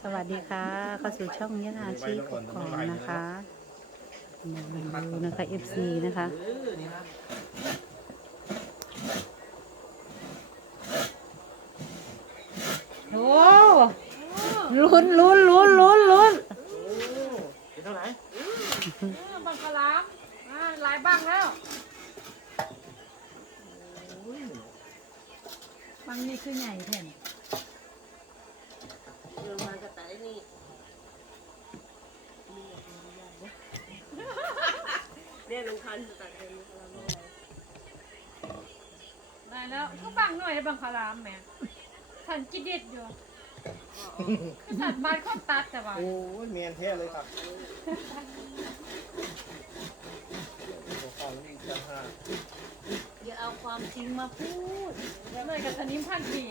สวัสดีค่ะเข้าสู่ช่องยะนาชีกกองนะคะมาดูนะคะ FC นะคะโอ้ลุ้นลุ้นลุ้นลุ้นลุ้นเป็นเท่าไหร่บังคลามหลายบังแล้วบังนี่คือใหญ่แท่น เดินมากับแต่นี่เนี่ยลุงพันธุ์จะตัดเองเราไม่ไหวได้แล้วก็บังหน่อยให้บังคลามแหม่ฉันกินเด็ดอยู่คือสัตว์บ้านคนตัดแต่ว่าโอ้ยเมียนแท้เลยครับตัวข้าวนี่จะห้าอย่าเอาความจริงมาพูดหน่อยกับสนิมพันที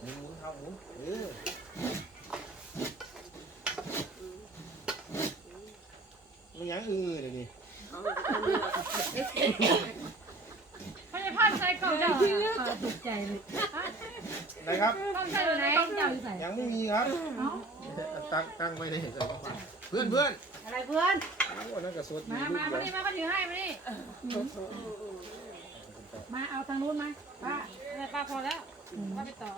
หมุนหมุนข้าวหมุนเออมันยังอือเดี๋ยวนี้ เอาไปทำเลยหรอ พยาพันใส่กล่องเจ้า ตกใจเลยนะครับกล่องใส่อยู่ไหนกล่องเจ้ายังไม่มีครับ ตั้งตั้งไว้ในใส่กระเป๋าเพื่อนเพื่อนอะไรเพื่อนโอ้นั่นก็สดมา มามานี่มาเขาถือให้มานี่มาเอาทางนู้นมาป้าเนี่ยป้าพอแล้วป้าไปต่อ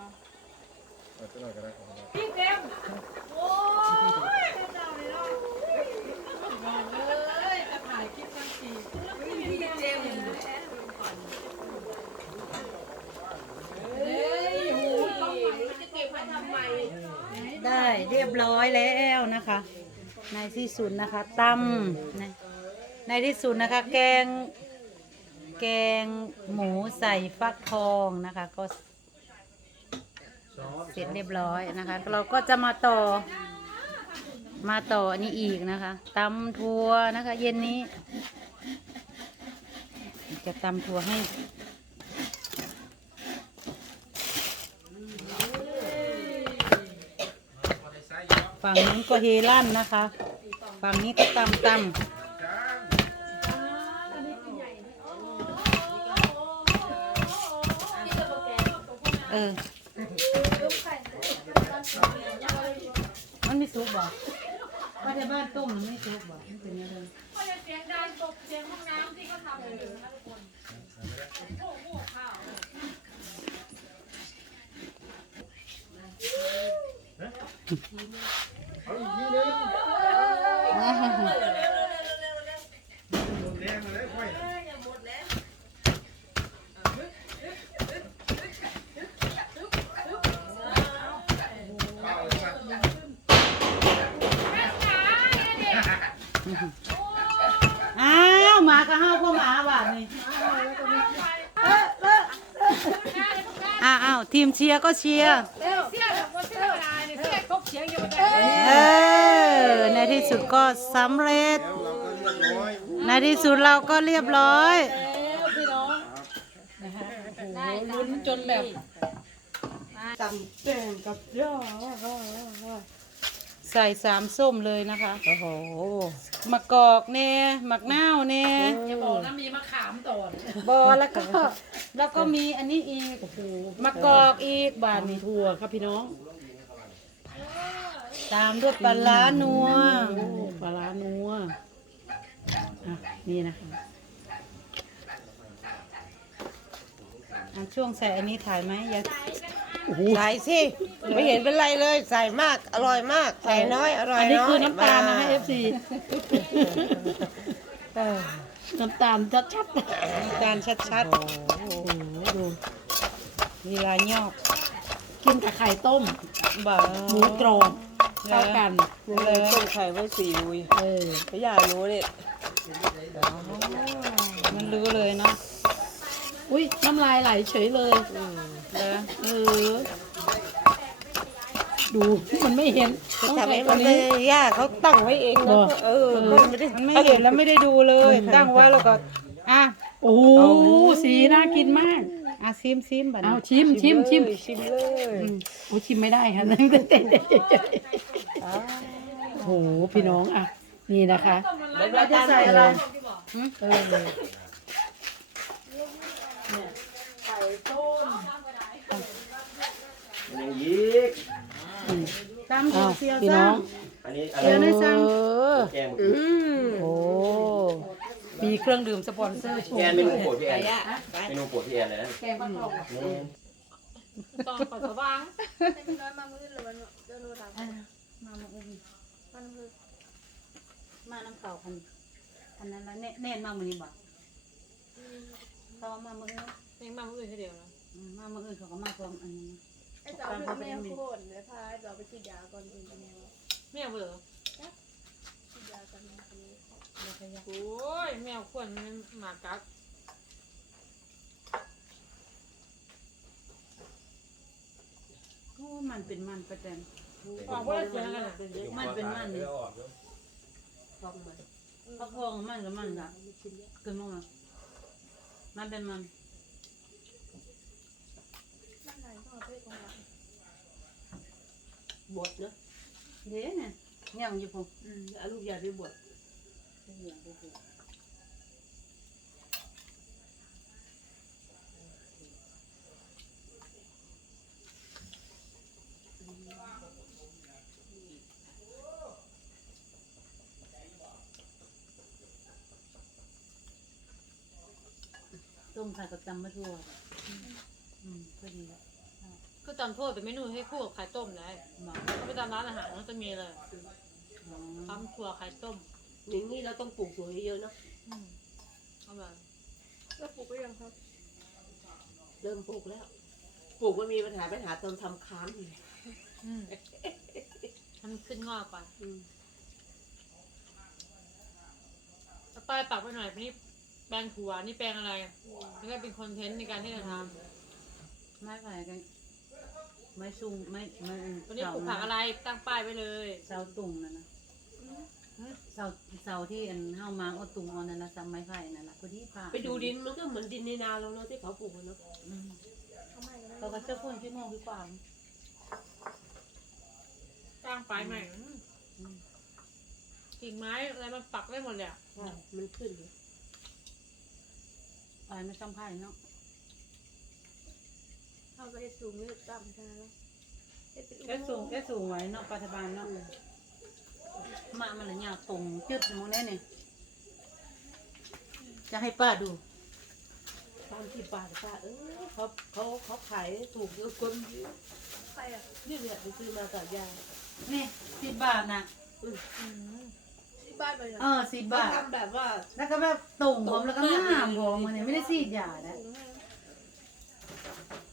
เอาตัวหน่อยก็ได้ของเราพี่เต็มโอ้ยเจ้าเลยเนาะเลยจะถ่ายคลิปกันทีพี่เต็มเฮ้ยโหต้องไป จะเก็บไว้ทำไม ได้เรียบร้อยแล้ว นะคะ ในที่สุดนะคะตำในในที่สุดนะคะ แกง แกงหมูใส่ฟักทองนะคะ ก็เสร็จเรียบร้อยนะคะ เราก็จะมาต่อ มาต่ออันนี้อีกนะคะตำทัวนะคะ เย็นนี้ จะตำทัวให้ ฝั่งนู้นก็เฮลั่นนะคะ ฝั่งนี้ก็ตำตำเออ มันไม่ซุปบ่ว่าในบ้านต้มมันไม่ซุปบ่มันเป็นยังไงก็จะเสียงดังตกเสียงห้องน้ำที่เขาทำอยู่นะทุกคนโอ้โหข้าวเอาอีกทีนึงหมดแรงเลยค่อยอย่าหมดแล้วเปล่าเลยครับอ้าวหมาก็ห้าวพ่อหมาบาดนี่อ้าวอ้าวทีมเชียร์ก็เชียร์เสียแบบว่าเสียเวลาเนี่ยเสียครบเสียงอยู่บนเออ ในที่สุดก็สำเร็จ แล้วเราก็เรียบร้อย ในที่สุดเราก็เรียบร้อยลุ้นจนแบบใส่สามส้มเลยนะคะ โอ้โหมะกอกเน่มะนาวเน่จะบอกนะมีมะขามต่อนบอแล้วก็ แล้วก็มีอันนี้อีกมะกอกอีกบาทนี่ถั่วครับพี่น้อง ตามด้วยปลาร้านัวปลาร้านัวอะนี่นะคะอะช่วงใส่อันนี้ถ่ายไหมอย่าใส่สิ ไม่เห็นเป็นไรเลย ใส่มาก อร่อยมาก ใส่น้อย อร่อยอันนี้คืออยน้ำตาลนะคะมเอฟซีน้ำตาลชัดชัดน้ำตาลชัดชัดโอ้โหดูเวลายอกกินกับไข่ต้ม บ่า หมูกรอบ เข้ากันเลยต้มไข่ไว้สี่ลุยเออพยาหนูเนี่ยมันรู้เลยเนาะอุ้ยน้ำลายไหลเฉยเลยเด้อเออ ดูมันไม่เห็นจะต้องทำใส่ให้ตัมัวนนี้ไม่ยากเขาตั้งไว้เองบนะอกเออก็ไม่ได้มันไม่เห็นแล้วไม่ได้ดูเลย ตั้งไว้แล้วก็อะโอ้โหสีน่ากินมาก อาชิมชิมบัดเอานี้ชิมชิมชิมเลยชิมเลยโอ้ชิมไม่ได้ค่ะนั่งเต้นโอ้โหพี่น้องอะ นี่นะคะ แล้วเราจะใส่อะไรเออนี่ยีกต้มเอาเสียวพี่น้อซ้ง อันนี้อะไรเดี๋ยวนะ เออแกงหมดโอ้ โอ้ มีเครื่องดื่มสปอนเซอร์โชพี่แอนว์เมนูโปรดพี่แอนไปเมนูโปรดพี่แอนเลยนะแกงฟักทองนี่ตอนก่อนสว่างเป็นน้อยมามืดเลยวันเดินดูทางำอ่ามามาอุ้มมันคือมาน้ำเปล่าพันอันนั้นละแน่แน่นมากมือนี้บ่เขามามืออื่นเองมาเมื่อคืนเดียวนะอืมมามืออื่นเขาก็มาพร้อมอันนี้ไอ้เจ้าคือแม่โคตรเลยพาเราไปฉีดยาก่อนเป็นแมวแมวเหรอฉีดยากันคน นี้โอ้ยแมวควรมันหมากัดโอ้มันเป็นมันประแจนออกว่าเสียงกันอะมันเป็นมันนี่ทองมันเขาพองมันกับมันละเกินมากมามันเป็นมันนั่นไหนต้องเอาไปตรงหลังบดเนอะเด้เนี่ยย่างอยู่ผมอืมเอาลูกยาไปบด ต้มผัดกับตำมะทั่วอืมก็ดีแล้วก็จำโทษเป็นเมนูให้คู่กับไข่ต้มเลยบอกเขาไปตามร้านอาหารเขาจะมีเลยอ๋อตำถั่วไข่ต้ม อย่างนี้เราต้องปลูกสวยเยอะๆเนาะอืมเอาแบบแล้วปลูกก็ยังครับเริ่มปลูกแล้ว ปลูกมันมีปัญหาปัญหาตอนทำค้ามอยู่อืมมันขึ้นงอกไปอืมแล้วป้ายปักไว้หน่อยนี่แปลงถั่วนี่แปลงอะไรแล้วก็เป็นคอนเทนต์ในการที่จะทไม่ใส่กันไม่ซุงไม่ไม่ำวันนี้ปลูกผักอะไรตั้งป้ายไว้เลย เสาตุ่งนั่นนะ เสาเสาที่อันเฮามาเอาตุ่งเอานั่นนะซ้ำไม้ไผ่นั่นนะพอดีผ่าไปดูดินมันก็เหมือนดินในนาเราเนาะที่เขาปลูกอะเนาะอืมทำไมกันเขาก็เชื่อคนพี่โมงพี่กวางตั้งป้ายใหม่อืมกิ่งไม้อะไรมันปักได้หมดเลยอะใช่มันขึ้นอยู่ไปไม่ซ้ำไผ่เนาะเอาไปสูงหรือต่ำกันแล้วแค่สูงแค่สูงไว้เนาะปัจจุบันเนาะ มามันเลยยาวตรงจึดมองแน่นี่จะให้ป้าดูตามที่ป่าป่าเออเขาเขาเขาขายถูกเยอะคนเยอะใครอะนี่เนี่ยไปซื้อมากับยานี่สิบบาทนะอืมที่บ้านไปเหรอเออสิบเขาบาททำแบบว่า แล้วก็แบบตรงผมแล้วก็งามผมมันเนี่ยไม่ได้ซีดยานะถุงให้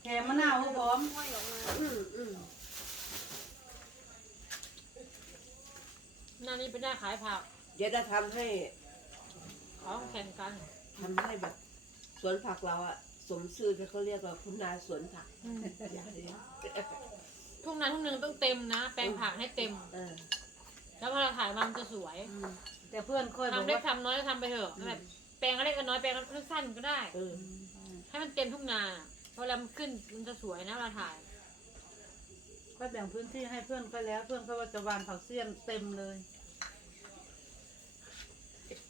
แถมมะนาวพร้อม ห้อยออกมา อืมอืม หน้านี้เป็นหน้าขายผักเดี๋ยวจะทำให้เขาแข่งกันทำให้แบบ สวนผักเราอะสมชื่อที่เขาเรียกว่าคุณนายสวนผักอืมอย่าเลยทุ่งนาทุ่งหนึ่งต้องเต็มนะ แปลงผักให้เต็ม เออแล้วพอเราถ่ายมามันจะสวยแต่เพื่อนค่อยบอกทำเล็กว่าทำน้อยก็ทำไปเถอะแบบแปลงเล็กก็น้อยแปลงสั้นๆก็ได้ เออให้มันเต็มทุ่งนาเพราะเวลามันขึ้นมันจะสวยนะเวลาถ่าย ก็แบ่งพื้นที่ให้เพื่อนก็แล้ว เพื่อนก็ว่าจะวานผักเสี้ยนเต็มเลย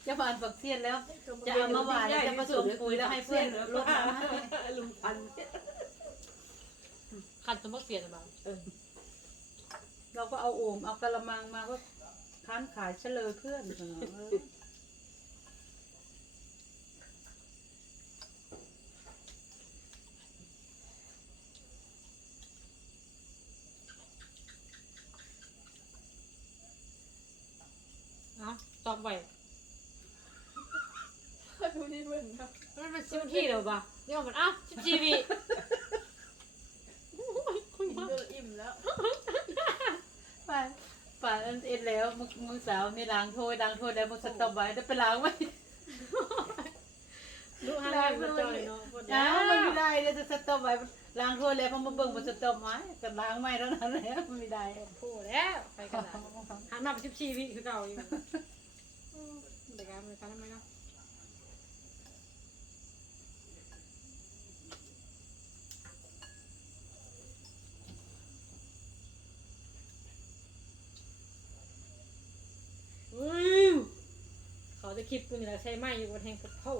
จะวานผักเสี้ยนแล้ว จะเอามาหวานแล้วจะผสมปุ๋ยแล้วให้เพื่อนลดน้ำให้ลุงพันธุ์คันสมบัติเสียนะบ้างเราก็เอาโอ่งเอากระมังมาก็ค้านขายเฉลยเพื่อนเออเออ เนาะตอบไว้ ดู นี่เพื่อนครับ มันเป็นชิมที่เดี๋ยวปะนี่มันอ้าวชิมจีวีคุณกินพ่อจนอิ่มแล้วไปไปอันเอ็นแล้วมึงมึงสาวมีล้างถ้วยล้างถ้วยแล้วมึงสต็อปไว้ได้ไปล้างไว้ลูกห้างเงินมาจอยเนาะอ้าวมันไม่ได้เลยจะสต็อปไว้ล้างถ้วยแล้วพอมาเบิ่งมันสต็อปไว้แต่ล้างไม่เท่านั้นแล้วมันไม่ได้โอ้แล้วไปกันละหันมาเป็นชิมชีวีคือเก่าอยู่เด็กการเด็กการทำไมเนาะ อืมเขาจะ คลิปกูนี่แหละใช้ไม้อยู่บนแห่งกระเพรา